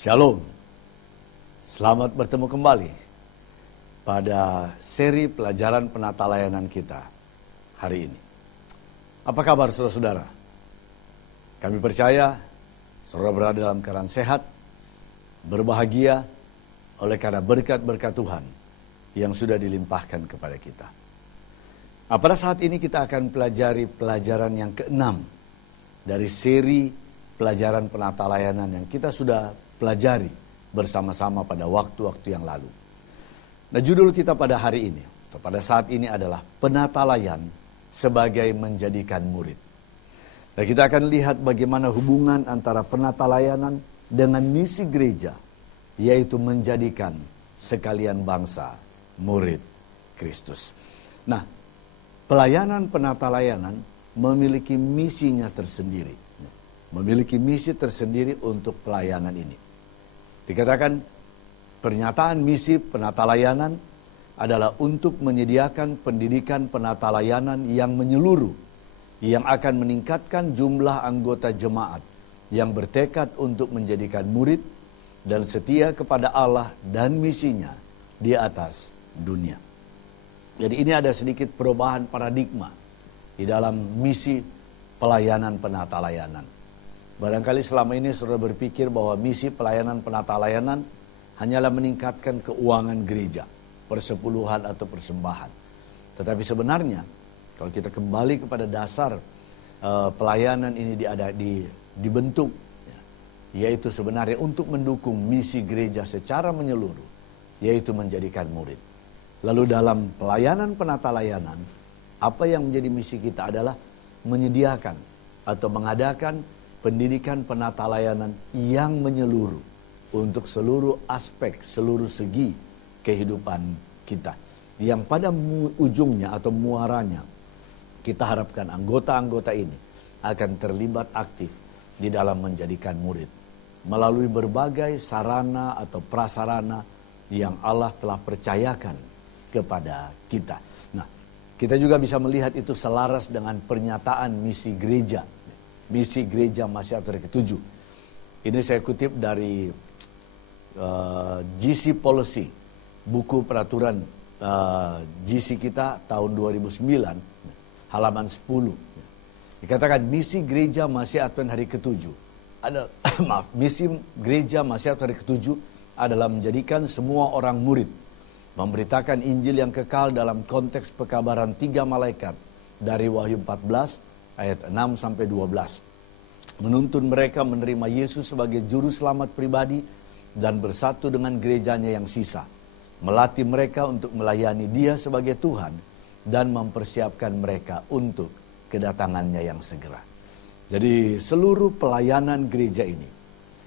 Shalom, selamat bertemu kembali pada seri pelajaran penata layanan kita hari ini. Apa kabar saudara-saudara? Kami percaya saudara berada dalam keadaan sehat, berbahagia oleh karena berkat-berkat Tuhan yang sudah dilimpahkan kepada kita. Nah, pada saat ini kita akan pelajari pelajaran yang ke-6 dari seri pelajaran penata layanan yang kita sudah pelajari bersama-sama pada waktu-waktu yang lalu. Nah, judul kita pada hari ini, atau pada saat ini adalah penata layan sebagai menjadikan murid. Nah, kita akan lihat bagaimana hubungan antara penata layanan dengan misi gereja, yaitu menjadikan sekalian bangsa murid Kristus. Nah, pelayanan penata layanan memiliki misinya tersendiri. Memiliki misi tersendiri untuk pelayanan ini. Dikatakan pernyataan misi penata layanan adalah untuk menyediakan pendidikan penata layanan yang menyeluruh, yang akan meningkatkan jumlah anggota jemaat yang bertekad untuk menjadikan murid dan setia kepada Allah dan misinya di atas dunia. Jadi ini ada sedikit perubahan paradigma di dalam misi pelayanan penata layanan. Barangkali selama ini saudara berpikir bahwa misi pelayanan penata layanan hanyalah meningkatkan keuangan gereja, persepuluhan atau persembahan. Tetapi sebenarnya kalau kita kembali kepada dasar pelayanan ini dibentuk, yaitu sebenarnya untuk mendukung misi gereja secara menyeluruh, yaitu menjadikan murid. Lalu dalam pelayanan penata layanan, apa yang menjadi misi kita adalah menyediakan atau mengadakan pendidikan penata layanan yang menyeluruh untuk seluruh aspek, seluruh segi kehidupan kita. Yang pada ujungnya atau muaranya, kita harapkan anggota-anggota ini akan terlibat aktif di dalam menjadikan murid melalui berbagai sarana atau prasarana yang Allah telah percayakan kepada kita. Nah, kita juga bisa melihat itu selaras dengan pernyataan misi gereja. Misi gereja Masih Hari ke-7. Ini saya kutip dari GC Policy, buku peraturan GC kita tahun 2009, halaman 10. Dikatakan misi gereja Masih Hari ke-7 adalah misi gereja Masih Hari ke-7 adalah menjadikan semua orang murid, memberitakan Injil yang kekal dalam konteks pekabaran 3 malaikat dari Wahyu 14 ayat 6 sampai 12. Menuntun mereka menerima Yesus sebagai juru selamat pribadi dan bersatu dengan gerejanya yang sisa. Melatih mereka untuk melayani Dia sebagai Tuhan dan mempersiapkan mereka untuk kedatangannya yang segera. Jadi seluruh pelayanan gereja ini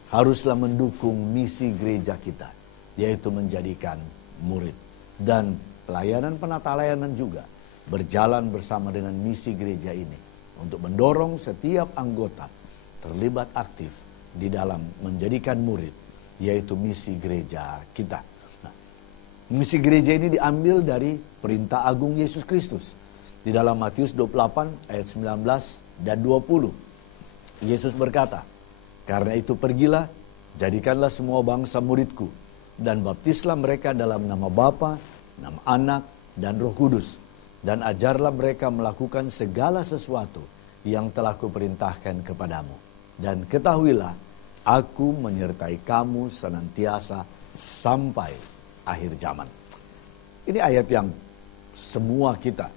haruslah mendukung misi gereja kita, yaitu menjadikan murid. Dan pelayanan penata layanan juga berjalan bersama dengan misi gereja ini untuk mendorong setiap anggota terlibat aktif di dalam menjadikan murid, yaitu misi gereja kita. Nah, misi gereja ini diambil dari perintah agung Yesus Kristus. Di dalam Matius 28 ayat 19 dan 20. Yesus berkata, "Karena itu pergilah, jadikanlah semua bangsa muridku, dan baptislah mereka dalam nama Bapa, nama Anak, dan Roh Kudus. Dan ajarlah mereka melakukan segala sesuatu yang telah kuperintahkan kepadamu. Dan ketahuilah, aku menyertai kamu senantiasa sampai akhir zaman." Ini ayat yang semua kita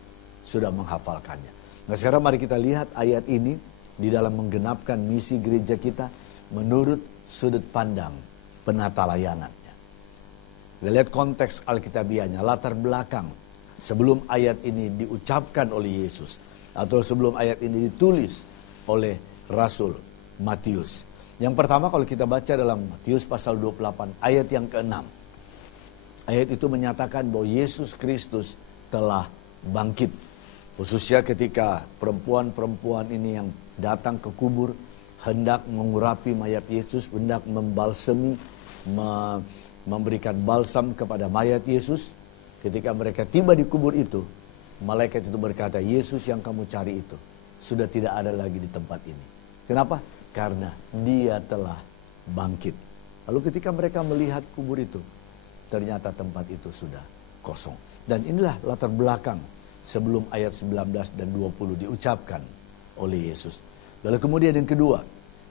sudah menghafalkannya. Nah, sekarang mari kita lihat ayat ini di dalam menggenapkan misi gereja kita menurut sudut pandang penata layanannya. Kita lihat konteks Alkitabiahnya, latar belakang sebelum ayat ini diucapkan oleh Yesus, atau sebelum ayat ini ditulis oleh Rasul Matius. Yang pertama, kalau kita baca dalam Matius pasal 28 ayat yang ke-6. Ayat itu menyatakan bahwa Yesus Kristus telah bangkit. Khususnya ketika perempuan-perempuan ini yang datang ke kubur hendak mengurapi mayat Yesus, hendak membalsemi, memberikan balsam kepada mayat Yesus. Ketika mereka tiba di kubur itu, malaikat itu berkata, "Yesus yang kamu cari itu sudah tidak ada lagi di tempat ini." Kenapa? Karena Dia telah bangkit. Lalu ketika mereka melihat kubur itu, ternyata tempat itu sudah kosong. Dan inilah latar belakang sebelum ayat 19 dan 20 diucapkan oleh Yesus. Lalu kemudian yang kedua,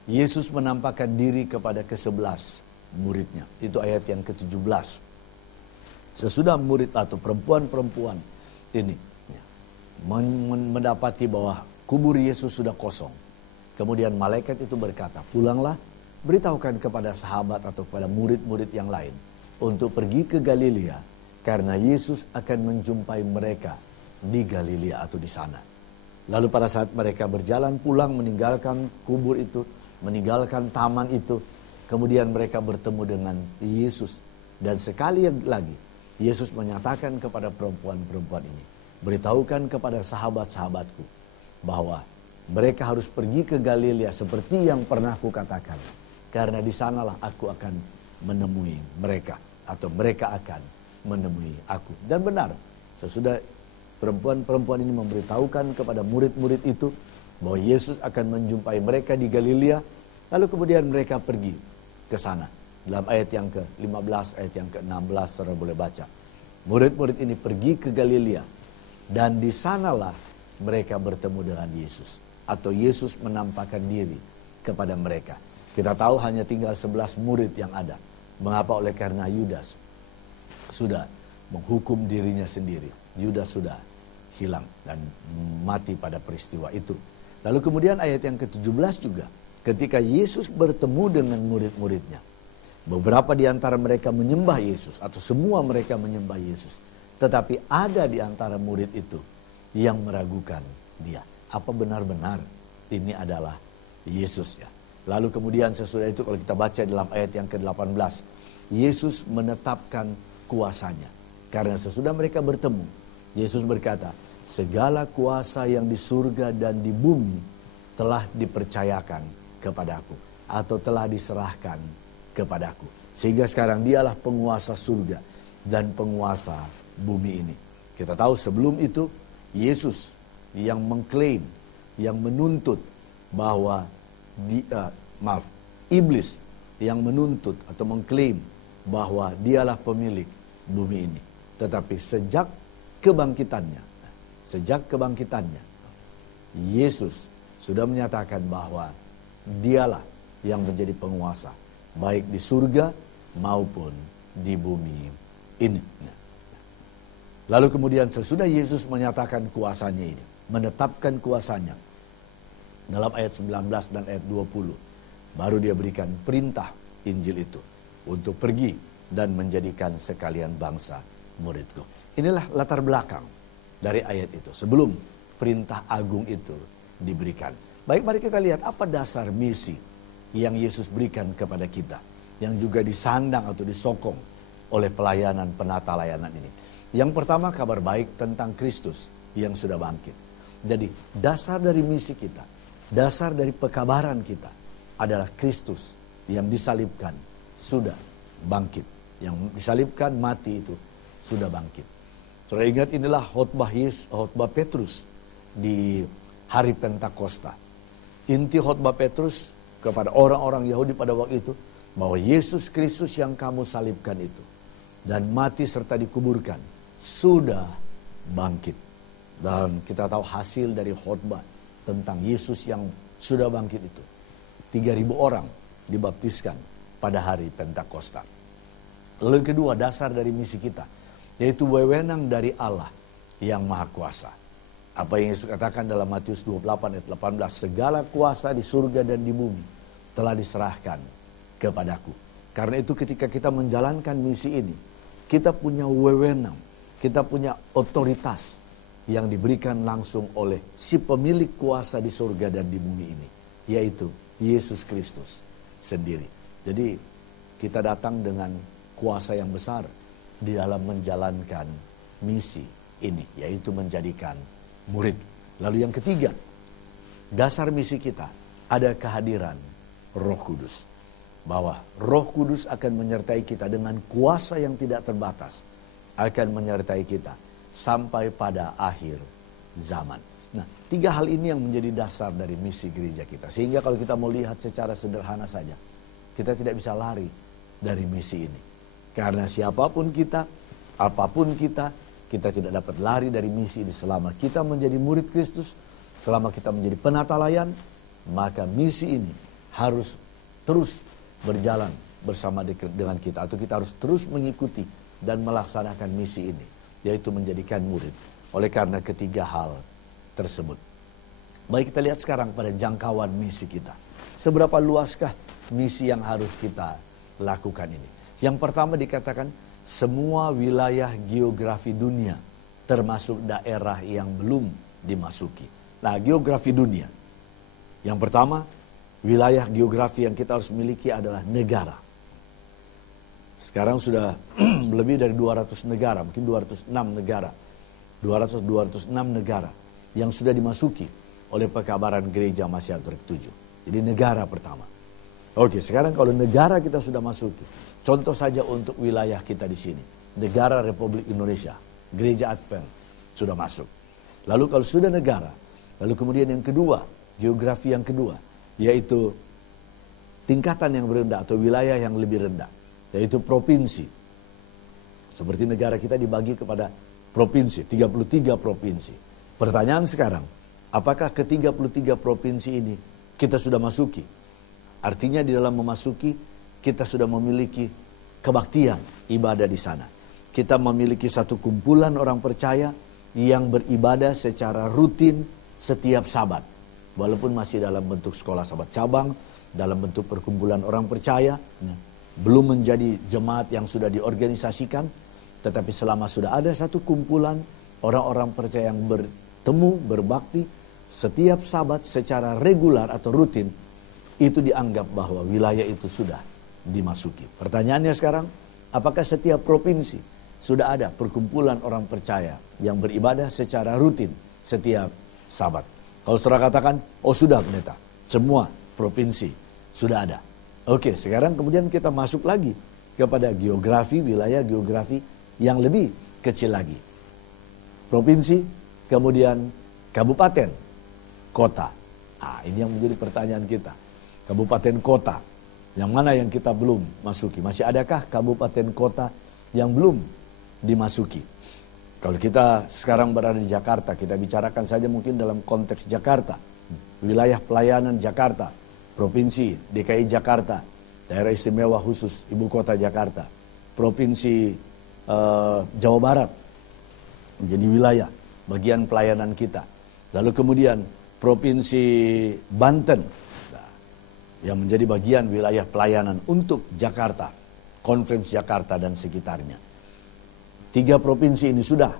Yesus menampakkan diri kepada ke-11 muridnya. Itu ayat yang ke-17. Sesudah murid atau perempuan-perempuan ini mendapati bahwa kubur Yesus sudah kosong. Kemudian malaikat itu berkata, pulanglah, beritahukan kepada sahabat atau kepada murid-murid yang lain untuk pergi ke Galilea, karena Yesus akan menjumpai mereka di Galilea atau di sana. Lalu pada saat mereka berjalan pulang meninggalkan kubur itu, meninggalkan taman itu, kemudian mereka bertemu dengan Yesus. Dan sekali lagi, Yesus menyatakan kepada perempuan-perempuan ini, beritahukan kepada sahabat-sahabatku bahwa mereka harus pergi ke Galilea seperti yang pernah kukatakan. Karena di sanalah aku akan menemui mereka. Atau mereka akan menemui aku. Dan benar, sesudah perempuan-perempuan ini memberitahukan kepada murid-murid itu bahwa Yesus akan menjumpai mereka di Galilea. Lalu kemudian mereka pergi ke sana. Dalam ayat yang ke-15, ayat yang ke-16, saudara boleh baca. Murid-murid ini pergi ke Galilea. Dan di sanalah mereka bertemu dengan Yesus. Atau Yesus menampakkan diri kepada mereka. Kita tahu hanya tinggal 11 murid yang ada. Mengapa? Oleh karena Yudas sudah menghukum dirinya sendiri. Yudas sudah hilang dan mati pada peristiwa itu. Lalu kemudian ayat yang ke-17 juga. Ketika Yesus bertemu dengan murid-muridnya. Beberapa di antara mereka menyembah Yesus. Atau semua mereka menyembah Yesus. Tetapi ada di antara murid itu yang meragukan dia. Apa benar-benar ini adalah Yesus ya. Lalu kemudian sesudah itu kalau kita baca dalam ayat yang ke-18. Yesus menetapkan kuasanya. Karena sesudah mereka bertemu. Yesus berkata, segala kuasa yang di surga dan di bumi telah dipercayakan kepadaku. Atau telah diserahkan kepadaku. Sehingga sekarang dialah penguasa surga dan penguasa bumi ini. Kita tahu sebelum itu Yesus yang mengklaim, yang menuntut bahwa iblis yang menuntut atau mengklaim bahwa dialah pemilik bumi ini. Tetapi sejak kebangkitannya, Yesus sudah menyatakan bahwa dialah yang menjadi penguasa, baik di surga maupun di bumi ini. Lalu kemudian sesudah Yesus menyatakan kuasanya ini, menetapkan kuasanya, dalam ayat 19 dan ayat 20, baru dia berikan perintah Injil itu untuk pergi dan menjadikan sekalian bangsa muridku. Inilah latar belakang dari ayat itu sebelum perintah agung itu diberikan. Baik, mari kita lihat apa dasar misi yang Yesus berikan kepada kita, yang juga disandang atau disokong oleh pelayanan penata layanan ini. Yang pertama, kabar baik tentang Kristus yang sudah bangkit. Jadi dasar dari misi kita, dasar dari pekabaran kita adalah Kristus yang disalibkan sudah bangkit. Yang disalibkan mati itu sudah bangkit. Saudara ingat inilah khotbah Petrus di hari Pentakosta. Inti khotbah Petrus kepada orang-orang Yahudi pada waktu itu bahwa Yesus Kristus yang kamu salibkan itu dan mati serta dikuburkan sudah bangkit. Dan kita tahu hasil dari khotbah tentang Yesus yang sudah bangkit itu. 3.000 orang dibaptiskan pada hari Pentakosta. Lalu yang kedua, dasar dari misi kita, yaitu wewenang dari Allah yang Maha Kuasa. Apa yang Yesus katakan dalam Matius 28 ayat 18, segala kuasa di surga dan di bumi telah diserahkan kepadaku. Karena itu ketika kita menjalankan misi ini, kita punya wewenang, kita punya otoritas yang diberikan langsung oleh si pemilik kuasa di surga dan di bumi ini, yaitu Yesus Kristus sendiri. Jadi kita datang dengan kuasa yang besar di dalam menjalankan misi ini, yaitu menjadikan murid. Lalu yang ketiga, dasar misi kita ada kehadiran Roh Kudus. Bahwa Roh Kudus akan menyertai kita dengan kuasa yang tidak terbatas, akan menyertai kita sampai pada akhir zaman. Nah, 3 hal ini yang menjadi dasar dari misi gereja kita. Sehingga kalau kita mau lihat secara sederhana saja, kita tidak bisa lari dari misi ini. Karena siapapun kita, apapun kita tidak dapat lari dari misi ini. Selama kita menjadi murid Kristus, selama kita menjadi penatalayan, maka misi ini harus terus berjalan bersama dengan kita. Atau kita harus terus mengikuti dan melaksanakan misi ini, yaitu menjadikan murid. Oleh karena ketiga hal tersebut. Baik, kita lihat sekarang pada jangkauan misi kita. Seberapa luaskah misi yang harus kita lakukan ini? Yang pertama dikatakan semua wilayah geografi dunia, termasuk daerah yang belum dimasuki. Nah, geografi dunia. Yang pertama, wilayah geografi yang kita harus miliki adalah negara. Sekarang sudah lebih dari 200 negara, mungkin 206 negara. 206 negara yang sudah dimasuki oleh pekabaran Gereja Masihat Katolik 7. Jadi negara pertama. Oke, sekarang kalau negara kita sudah masuki, contoh saja untuk wilayah kita di sini, negara Republik Indonesia, Gereja Advent sudah masuk. Lalu kalau sudah negara, lalu kemudian yang kedua, geografi yang kedua, yaitu tingkatan yang rendah atau wilayah yang lebih rendah, yaitu provinsi. Seperti negara kita dibagi kepada provinsi, 33 provinsi. Pertanyaan sekarang, apakah ke-33 provinsi ini kita sudah masuki? Artinya di dalam memasuki, kita sudah memiliki kebaktian ibadah di sana. Kita memiliki satu kumpulan orang percaya yang beribadah secara rutin setiap Sabat. Walaupun masih dalam bentuk sekolah Sabat cabang, dalam bentuk perkumpulan orang percaya, belum menjadi jemaat yang sudah diorganisasikan, tetapi selama sudah ada satu kumpulan orang-orang percaya yang bertemu, berbakti, setiap Sabat secara regular atau rutin, itu dianggap bahwa wilayah itu sudah dimasuki. Pertanyaannya sekarang, apakah setiap provinsi sudah ada perkumpulan orang percaya yang beribadah secara rutin setiap Sabat? Kalau saudara katakan, oh sudah pendeta, semua provinsi sudah ada. Oke, sekarang kemudian kita masuk lagi kepada geografi, wilayah geografi yang lebih kecil lagi. Provinsi, kemudian kabupaten, kota. Nah, ini yang menjadi pertanyaan kita. Kabupaten kota, yang mana yang kita belum masuki? Masih adakah kabupaten kota yang belum dimasuki? Kalau kita sekarang berada di Jakarta, kita bicarakan saja mungkin dalam konteks Jakarta. Wilayah pelayanan Jakarta, Provinsi DKI Jakarta, Daerah Istimewa Khusus Ibu Kota Jakarta, Provinsi Jawa Barat, menjadi wilayah bagian pelayanan kita. Lalu kemudian Provinsi Banten, yang menjadi bagian wilayah pelayanan untuk Jakarta, Conference Jakarta dan sekitarnya. 3 provinsi ini sudah,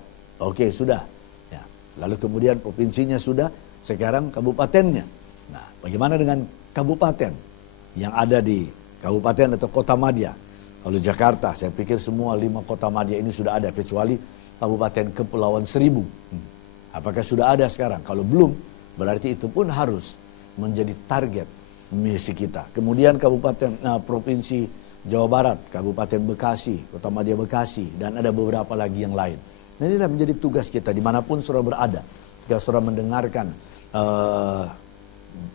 oke sudah. Ya. Lalu kemudian provinsinya sudah, sekarang kabupatennya. Nah, bagaimana dengan kabupaten yang ada di kabupaten atau kota madya? Kalau Jakarta, saya pikir semua 5 kota madya ini sudah ada, kecuali Kabupaten Kepulauan Seribu. Apakah sudah ada sekarang? Kalau belum, berarti itu pun harus menjadi target misi kita. Kemudian Provinsi Jawa Barat, Kabupaten Bekasi, Kota Madya Bekasi, dan ada beberapa lagi yang lain. Nah, inilah menjadi tugas kita dimanapun saudara berada. Jika saudara mendengarkan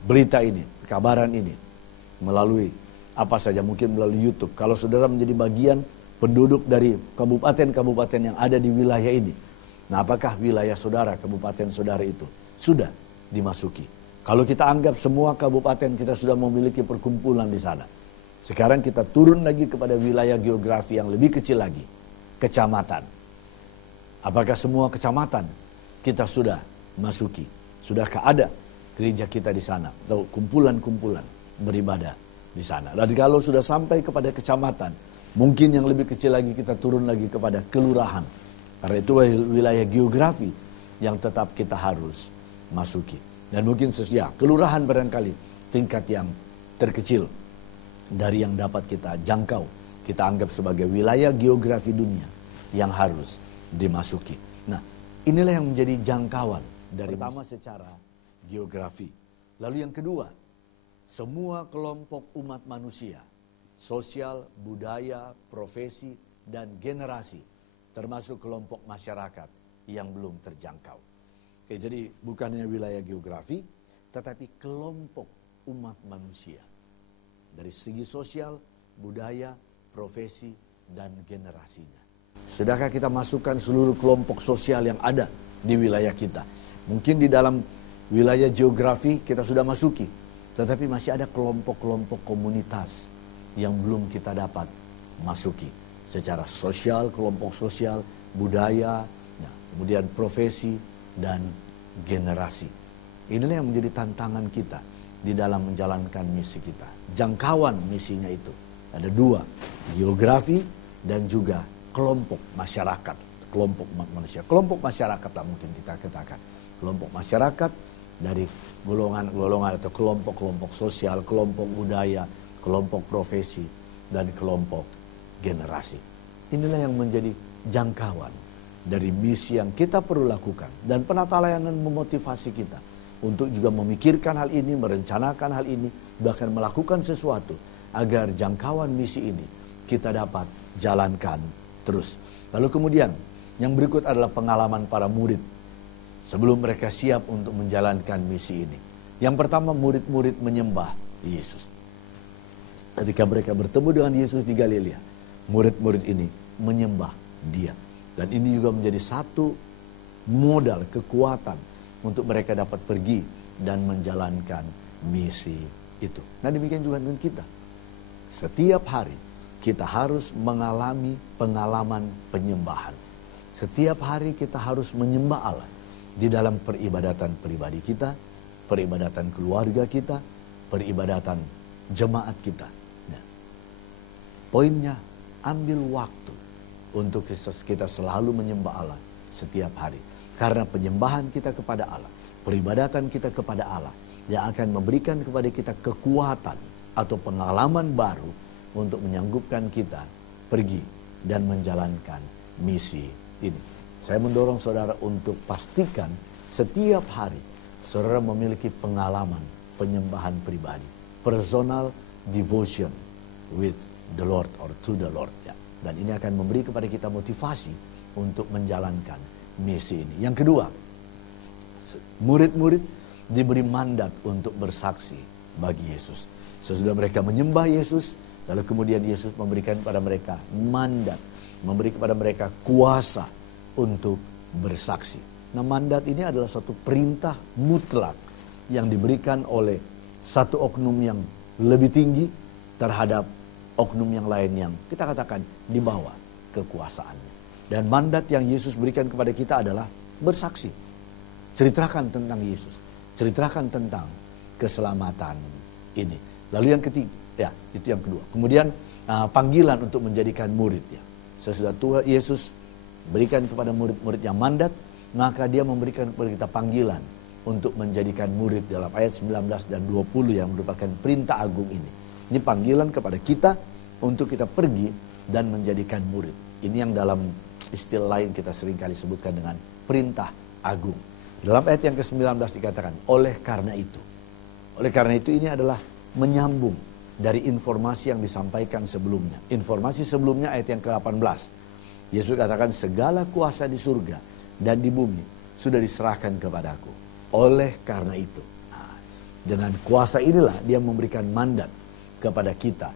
berita ini, kabaran ini, melalui apa saja, mungkin melalui YouTube. Kalau saudara menjadi bagian penduduk dari kabupaten-kabupaten yang ada di wilayah ini, nah apakah wilayah saudara, kabupaten saudara itu sudah dimasuki? Kalau kita anggap semua kabupaten kita sudah memiliki perkumpulan di sana, sekarang kita turun lagi kepada wilayah geografi yang lebih kecil lagi, kecamatan. Apakah semua kecamatan kita sudah masuki? Sudahkah ada gereja kita di sana atau kumpulan-kumpulan beribadah di sana? Dan kalau sudah sampai kepada kecamatan, mungkin yang lebih kecil lagi kita turun lagi kepada kelurahan. Karena itu wilayah geografi yang tetap kita harus masuki. Dan mungkin kelurahan barangkali tingkat yang terkecil dari yang dapat kita jangkau. Kita anggap sebagai wilayah geografi dunia yang harus dimasuki. Nah, inilah yang menjadi jangkauan dari pertama secara geografi. Lalu yang kedua, semua kelompok umat manusia, sosial, budaya, profesi, dan generasi, termasuk kelompok masyarakat yang belum terjangkau. Oke, jadi bukan hanya wilayah geografi, tetapi kelompok umat manusia. Dari segi sosial, budaya, profesi, dan generasinya. Sudahkah kita masukkan seluruh kelompok sosial yang ada di wilayah kita? Mungkin di dalam wilayah geografi kita sudah masuki, tetapi masih ada kelompok-kelompok komunitas yang belum kita dapat masuki. Secara sosial, kelompok sosial, budaya, kemudian profesi, dan generasi. Inilah yang menjadi tantangan kita di dalam menjalankan misi kita. Jangkauan misinya itu ada dua, geografi dan juga kelompok masyarakat, kelompok manusia. Kelompok masyarakat lah mungkin kita katakan. Kelompok masyarakat dari golongan-golongan atau kelompok-kelompok sosial, kelompok budaya, kelompok profesi, dan kelompok generasi. Inilah yang menjadi jangkauan dari misi yang kita perlu lakukan. Dan penata layanan memotivasi kita untuk juga memikirkan hal ini, merencanakan hal ini, bahkan melakukan sesuatu agar jangkauan misi ini kita dapat jalankan terus. Lalu kemudian yang berikut adalah pengalaman para murid sebelum mereka siap untuk menjalankan misi ini. Yang pertama, murid-murid menyembah Yesus. Ketika mereka bertemu dengan Yesus di Galilea, murid-murid ini menyembah Dia. Dan ini juga menjadi satu modal kekuatan untuk mereka dapat pergi dan menjalankan misi itu. Nah, demikian juga dengan kita. Setiap hari kita harus mengalami pengalaman penyembahan. Setiap hari kita harus menyembah Allah di dalam peribadatan pribadi kita, peribadatan keluarga kita, peribadatan jemaat kita. Nah, poinnya, ambil waktu untuk kita selalu menyembah Allah setiap hari. Karena penyembahan kita kepada Allah, peribadatan kita kepada Allah yang akan memberikan kepada kita kekuatan atau pengalaman baru untuk menyanggupkan kita pergi dan menjalankan misi ini. Saya mendorong saudara untuk pastikan setiap hari saudara memiliki pengalaman penyembahan pribadi, personal devotion with the Lord or to the Lord. Ya. Dan ini akan memberi kepada kita motivasi untuk menjalankan misi ini. Yang kedua, murid-murid diberi mandat untuk bersaksi bagi Yesus. Sesudah mereka menyembah Yesus, lalu kemudian Yesus memberikan kepada mereka mandat, memberi kepada mereka kuasa untuk bersaksi. Nah, mandat ini adalah suatu perintah mutlak yang diberikan oleh satu oknum yang lebih tinggi terhadap oknum yang lain yang kita katakan di bawah kekuasaannya. Dan mandat yang Yesus berikan kepada kita adalah bersaksi. Ceritakan tentang Yesus, ceritakan tentang keselamatan ini. Lalu yang ketiga, ya itu yang kedua. Kemudian panggilan untuk menjadikan murid. Ya. Sesudah Tuhan Yesus berikan kepada murid-murid yang mandat, maka dia memberikan kepada kita panggilan untuk menjadikan murid dalam ayat 19 dan 20 yang merupakan perintah agung ini. Ini panggilan kepada kita untuk kita pergi dan menjadikan murid. Ini yang dalam istilah lain kita seringkali sebutkan dengan perintah agung. Dalam ayat yang ke-19 dikatakan, oleh karena itu. Oleh karena itu ini adalah menyambung dari informasi yang disampaikan sebelumnya. Informasi sebelumnya ayat yang ke-18. Yesus katakan segala kuasa di surga dan di bumi sudah diserahkan kepadaku. Oleh karena itu. Nah, dengan kuasa inilah dia memberikan mandat kepada kita.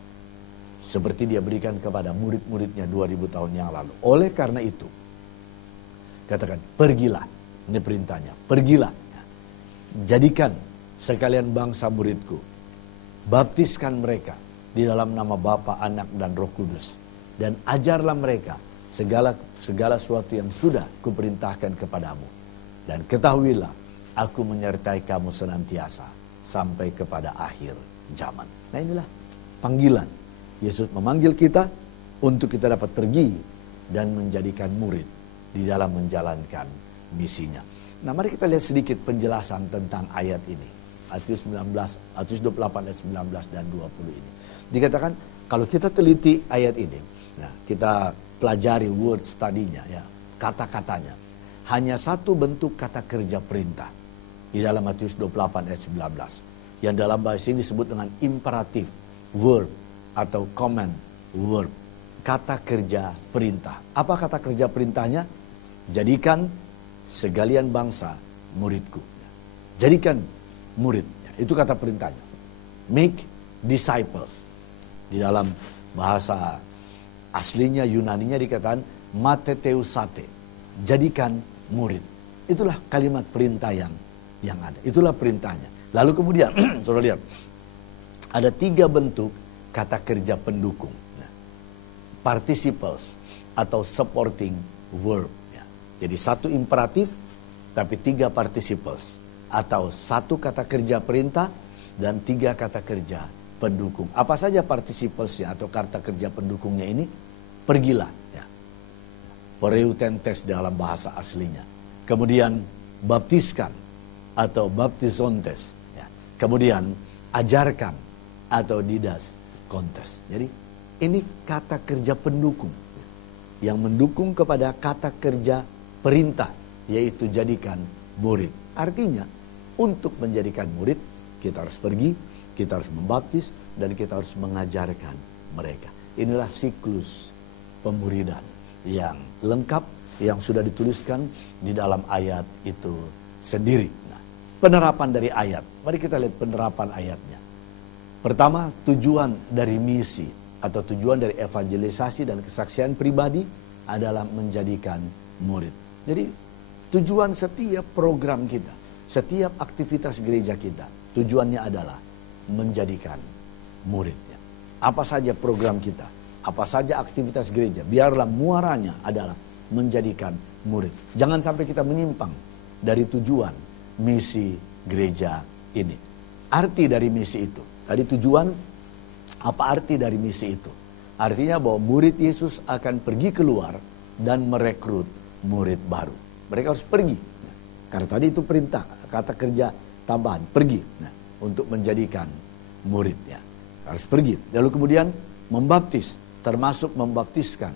Seperti dia berikan kepada murid-muridnya 2000 tahun yang lalu. Oleh karena itu. Katakan pergilah. Ini perintahnya. Pergilah. Jadikan sekalian bangsa muridku. Baptiskan mereka di dalam nama Bapa, Anak, dan Roh Kudus. Dan ajarlah mereka segala sesuatu yang sudah kuperintahkan kepadamu. Dan ketahuilah, aku menyertai kamu senantiasa sampai kepada akhir zaman. Nah, inilah panggilan. Yesus memanggil kita untuk kita dapat pergi dan menjadikan murid di dalam menjalankan misinya. Nah, mari kita lihat sedikit penjelasan tentang ayat ini. Matius 28 ayat 19 dan 20 ini. Dikatakan kalau kita teliti ayat ini, nah kita pelajari word study-nya, ya, kata-katanya. Hanya satu bentuk kata kerja perintah di dalam Matius 28 ayat 19. Yang dalam bahasa ini disebut dengan imperatif verb atau command verb. Kata kerja perintah. Apa kata kerja perintahnya? Jadikan segalian bangsa muridku. Jadikan murid. Itu kata perintahnya. Make disciples. Di dalam bahasa Aslinya Yunaninya dikatakan mateteusate, jadikan murid. Itulah kalimat perintah yang ada. Itulah perintahnya. Lalu kemudian, saudara lihat, ada 3 bentuk kata kerja pendukung. Nah, participles atau supporting verb. Ya. Jadi 1 imperatif, tapi 3 participles. Atau 1 kata kerja perintah dan 3 kata kerja pendukung. Apa saja participles-nya atau kata kerja pendukungnya ini? Pergilah. Ya. Pereutentes dalam bahasa aslinya. Kemudian baptiskan atau baptizontes. Ya. Kemudian ajarkan atau didas kontes. Jadi ini kata kerja pendukung yang mendukung kepada kata kerja perintah, yaitu jadikan murid. Artinya untuk menjadikan murid kita harus pergi, kita harus membaptis, dan kita harus mengajarkan mereka. Inilah siklus pemuridan yang lengkap yang sudah dituliskan di dalam ayat itu sendiri. Nah, penerapan dari ayat. Mari kita lihat penerapan ayatnya. Pertama, tujuan dari misi atau tujuan dari evangelisasi dan kesaksian pribadi adalah menjadikan murid. Jadi tujuan setiap program kita, setiap aktivitas gereja kita, tujuannya adalah menjadikan muridnya. Apa saja program kita, apa saja aktivitas gereja, biarlah muaranya adalah menjadikan murid. Jangan sampai kita menyimpang dari tujuan misi gereja ini. Arti dari misi itu. Tadi tujuan, apa arti dari misi itu? Artinya bahwa murid Yesus akan pergi keluar dan merekrut murid baru. Mereka harus pergi. Karena tadi itu perintah, kata kerja tambahan, pergi. Nah, untuk menjadikan muridnya. Harus pergi. Lalu kemudian membaptis, termasuk membaptiskan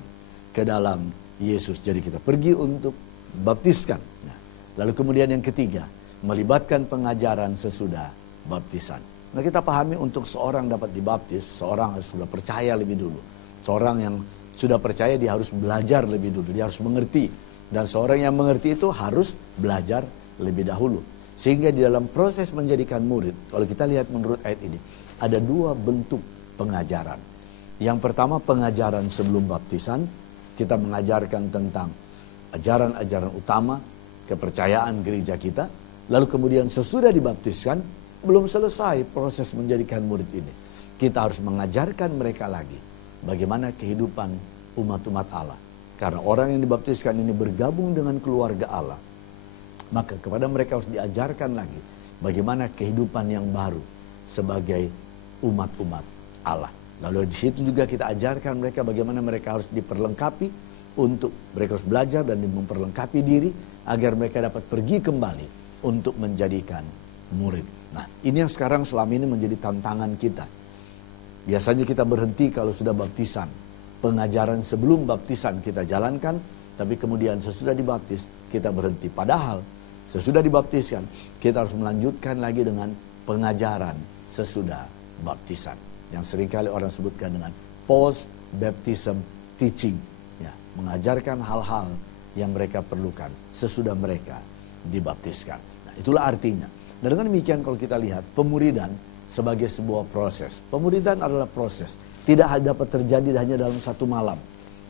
ke dalam Yesus. Jadi kita pergi untuk baptiskan. Nah, lalu kemudian yang ketiga, melibatkan pengajaran sesudah baptisan. Nah, kita pahami untuk seorang dapat dibaptis, seorang harus sudah percaya lebih dulu. Seorang yang sudah percaya dia harus belajar lebih dulu, dia harus mengerti. Dan seorang yang mengerti itu harus belajar lebih dahulu. Sehingga di dalam proses menjadikan murid, kalau kita lihat menurut ayat ini, ada 2 bentuk pengajaran. Yang pertama pengajaran sebelum baptisan, kita mengajarkan tentang ajaran-ajaran utama, kepercayaan gereja kita. Lalu kemudian sesudah dibaptiskan, belum selesai proses menjadikan murid ini. Kita harus mengajarkan mereka lagi bagaimana kehidupan umat-umat Allah. Karena orang yang dibaptiskan ini bergabung dengan keluarga Allah. Maka kepada mereka harus diajarkan lagi bagaimana kehidupan yang baru sebagai umat-umat Allah. Lalu di situ juga kita ajarkan mereka bagaimana mereka harus diperlengkapi untuk mereka harus belajar dan memperlengkapi diri agar mereka dapat pergi kembali untuk menjadikan murid. Nah, ini yang sekarang selama ini menjadi tantangan kita. Biasanya kita berhenti kalau sudah baptisan. Pengajaran sebelum baptisan kita jalankan, tapi kemudian sesudah dibaptis kita berhenti. Padahal sesudah dibaptiskan kita harus melanjutkan lagi dengan pengajaran sesudah baptisan. Yang seringkali orang sebutkan dengan post baptism teaching. Ya, mengajarkan hal-hal yang mereka perlukan sesudah mereka dibaptiskan. Nah, itulah artinya. Dan dengan demikian kalau kita lihat pemuridan sebagai sebuah proses. Pemuridan adalah proses. Tidak dapat terjadi hanya dalam satu malam.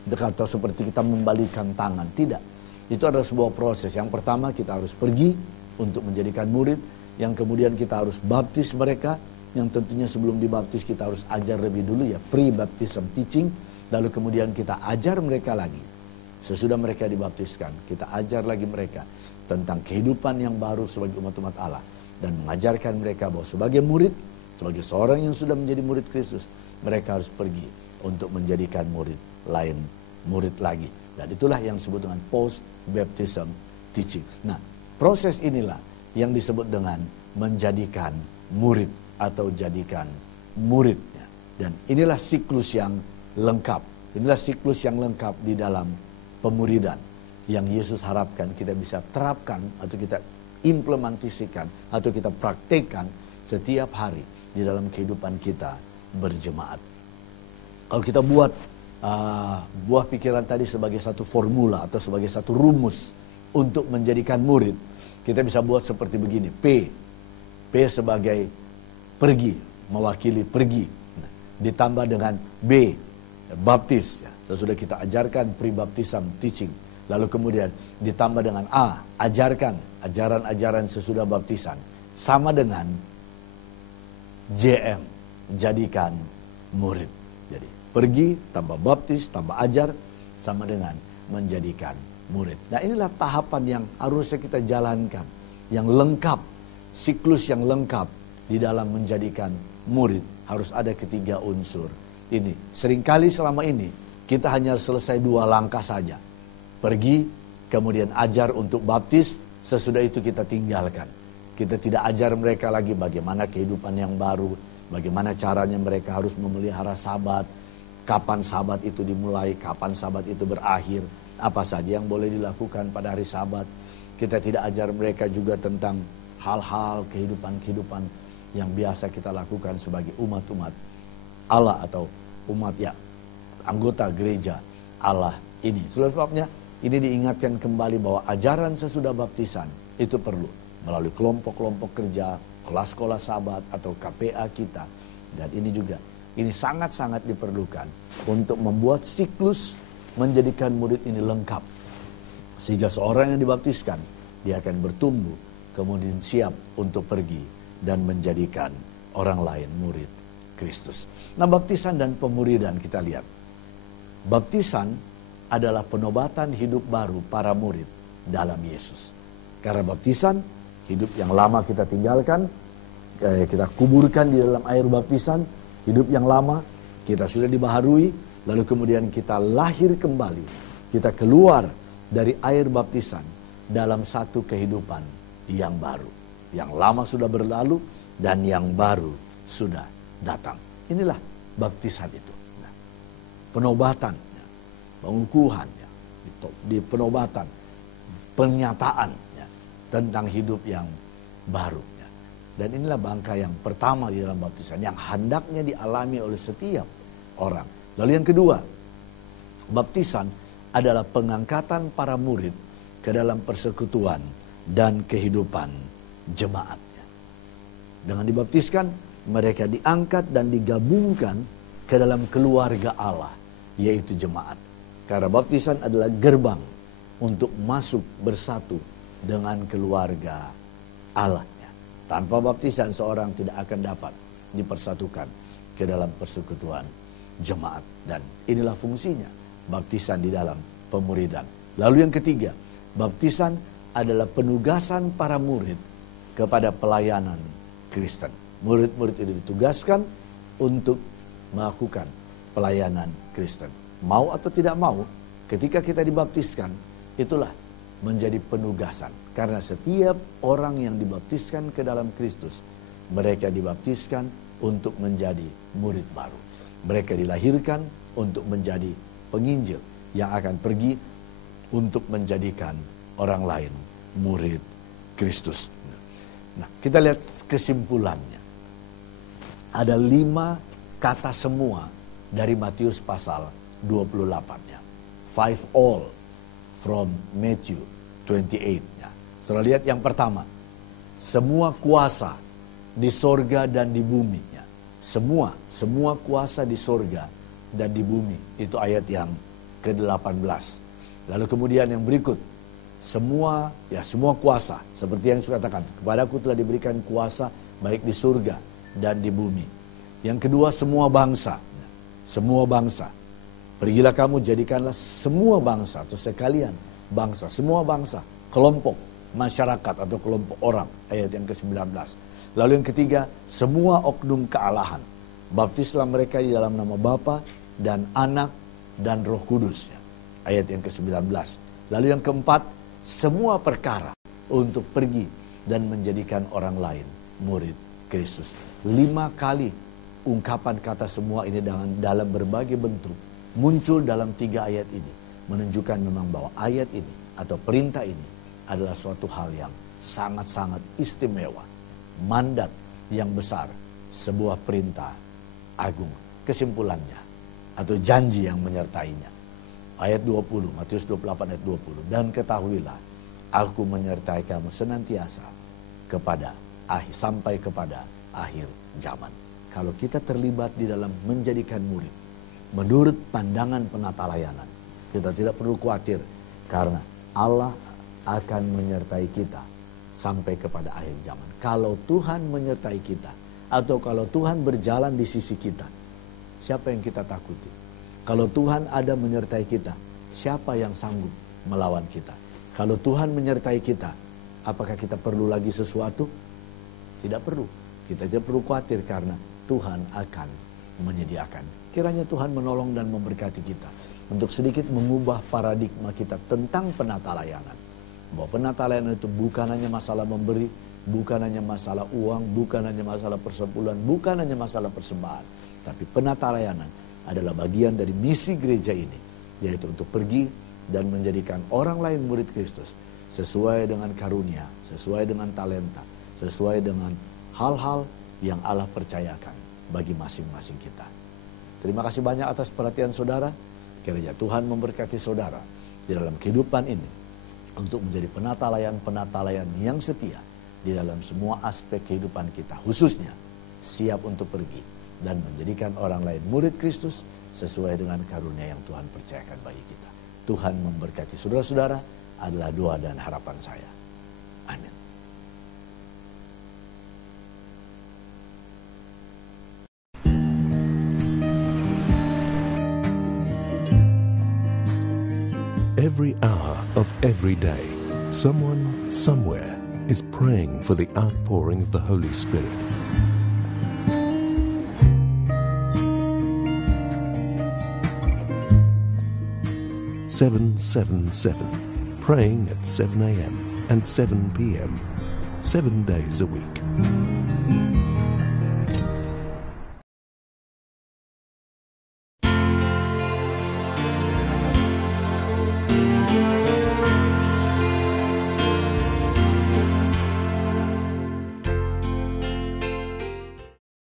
Atau seperti kita membalikan tangan. Tidak. Itu adalah sebuah proses. Yang pertama kita harus pergi untuk menjadikan murid. Yang kemudian kita harus baptis mereka. Yang tentunya sebelum dibaptis kita harus ajar lebih dulu ya. Pre-baptism teaching. Lalu kemudian kita ajar mereka lagi. Sesudah mereka dibaptiskan. Kita ajar lagi mereka tentang kehidupan yang baru sebagai umat-umat Allah. Dan mengajarkan mereka bahwa sebagai murid, sebagai seorang yang sudah menjadi murid Kristus, mereka harus pergi untuk menjadikan murid lain, murid lagi. Dan itulah yang disebut dengan post-baptism teaching. Nah, proses inilah yang disebut dengan menjadikan murid atau jadikan murid. Dan inilah siklus yang lengkap. Inilah siklus yang lengkap di dalam pemuridan yang Yesus harapkan kita bisa terapkan atau kita implementasikan atau kita praktekkan setiap hari di dalam kehidupan kita berjemaat. Kalau kita buat buah pikiran tadi sebagai satu formula atau sebagai satu rumus untuk menjadikan murid, kita bisa buat seperti begini. P sebagai pergi, mewakili pergi. Nah, ditambah dengan B, baptis. Ya. sesudah kita ajarkan pre-baptism teaching, lalu kemudian ditambah dengan ajarkan ajaran-ajaran sesudah baptisan, sama dengan JM, jadikan murid. Jadi pergi, tambah baptis, tambah ajar, sama dengan menjadikan murid. Nah, inilah tahapan yang harusnya kita jalankan, yang lengkap, siklus yang lengkap di dalam menjadikan murid. Harus ada ketiga unsur ini. Seringkali selama ini kita hanya selesai 2 langkah saja. Pergi, kemudian ajar untuk baptis, sesudah itu kita tinggalkan. Kita tidak ajar mereka lagi bagaimana kehidupan yang baru, bagaimana caranya mereka harus memelihara sabat, kapan sabat itu dimulai, kapan sabat itu berakhir, apa saja yang boleh dilakukan pada hari sabat. Kita tidak ajar mereka juga tentang hal-hal kehidupan yang biasa kita lakukan sebagai umat-umat Allah atau umat anggota gereja Allah ini. Sebabnya ini diingatkan kembali bahwa ajaran sesudah baptisan itu perlu melalui kelompok-kelompok kerja, kelas-kelas sabat atau KPA kita. Dan ini sangat-sangat diperlukan untuk membuat siklus menjadikan murid ini lengkap. Sehingga seorang yang dibaptiskan, dia akan bertumbuh, kemudian siap untuk pergi dan menjadikan orang lain murid Kristus. Nah, baptisan dan pemuridan kita lihat. Baptisan adalah penobatan hidup baru para murid dalam Yesus. Karena baptisan, hidup yang lama kita tinggalkan, kita kuburkan di dalam air baptisan, hidup yang lama kita sudah dibaharui, lalu kemudian kita lahir kembali, kita keluar dari air baptisan dalam satu kehidupan yang baru. Yang lama sudah berlalu dan yang baru sudah datang. Inilah baptisan itu. Nah, penobatan, pengukuhan, di penobatan, pernyataan tentang hidup yang baru. Dan inilah bangka yang pertama di dalam baptisan, yang hendaknya dialami oleh setiap orang. Lalu yang kedua, baptisan adalah pengangkatan para murid ke dalam persekutuan dan kehidupan jemaatnya. Dengan dibaptiskan, mereka diangkat dan digabungkan ke dalam keluarga Allah, yaitu jemaat. Karena baptisan adalah gerbang untuk masuk bersatu dengan keluarga Allah. Tanpa baptisan seorang tidak akan dapat dipersatukan ke dalam persekutuan jemaat. Dan inilah fungsinya baptisan di dalam pemuridan. Lalu yang ketiga, baptisan adalah penugasan para murid kepada pelayanan Kristen. Murid-murid itu ditugaskan untuk melakukan pelayanan Kristen. Mau atau tidak mau, ketika kita dibaptiskan, itulah menjadi penugasan. Karena setiap orang yang dibaptiskan ke dalam Kristus, mereka dibaptiskan untuk menjadi murid baru. Mereka dilahirkan untuk menjadi penginjil yang akan pergi untuk menjadikan orang lain murid Kristus. Nah, kita lihat kesimpulannya. Ada 5 kata semua dari Matius pasal 28-nya. 5 all from Matthew 28-nya. Saudara lihat yang pertama. Semua kuasa di sorga dan di bumi. Semua kuasa di sorga dan di bumi. Itu ayat yang ke-18. Lalu kemudian yang berikut. Semua kuasa. Seperti yang saya katakan. Kepadaku telah diberikan kuasa baik di surga dan di bumi. Yang kedua, semua bangsa. Semua bangsa. Pergilah kamu, jadikanlah semua bangsa atau sekalian bangsa. Semua bangsa, kelompok masyarakat atau kelompok orang. Ayat yang ke-19. Lalu yang ketiga, semua oknum kealahan. Baptislah mereka di dalam nama Bapa dan Anak dan Roh Kudus. Ayat yang ke-19. Lalu yang keempat, semua perkara untuk pergi dan menjadikan orang lain murid Kristus. 5 kali ungkapan kata semua ini dalam berbagai bentuk muncul dalam 3 ayat ini. Menunjukkan memang bahwa ayat ini atau perintah ini adalah suatu hal yang sangat-sangat istimewa. Mandat yang besar, sebuah perintah agung. Kesimpulannya atau janji yang menyertainya. Ayat 20, Matius 28 ayat 20. Dan ketahuilah, aku menyertai kamu senantiasa sampai kepada akhir zaman. Kalau kita terlibat di dalam menjadikan murid, menurut pandangan penata layanan. Kita tidak perlu khawatir karena Allah akan menyertai kita sampai kepada akhir zaman. Kalau Tuhan menyertai kita atau kalau Tuhan berjalan di sisi kita, siapa yang kita takuti? Kalau Tuhan ada menyertai kita, siapa yang sanggup melawan kita? Kalau Tuhan menyertai kita, apakah kita perlu lagi sesuatu? Tidak perlu. Kita tidak perlu khawatir karena Tuhan akan menyediakan. Kiranya Tuhan menolong dan memberkati kita untuk sedikit mengubah paradigma kita tentang penata layanan. Bahwa penata layanan itu bukan hanya masalah memberi, bukan hanya masalah uang, bukan hanya masalah persepuluhan, bukan hanya masalah persembahan. Tapi penata layanan adalah bagian dari misi gereja ini, yaitu untuk pergi dan menjadikan orang lain murid Kristus sesuai dengan karunia, sesuai dengan talenta, sesuai dengan hal-hal yang Allah percayakan bagi masing-masing kita. Terima kasih banyak atas perhatian saudara. Kiranya Tuhan memberkati saudara di dalam kehidupan ini untuk menjadi penata layan yang setia di dalam semua aspek kehidupan kita, khususnya siap untuk pergi dan menjadikan orang lain murid Kristus sesuai dengan karunia yang Tuhan percayakan bagi kita. Tuhan memberkati saudara-saudara adalah doa dan harapan saya. Amin. Every hour of every day, someone, somewhere is praying for the outpouring of the Holy Spirit. "777", praying at 7 a.m. and 7 p.m., 7 days a week.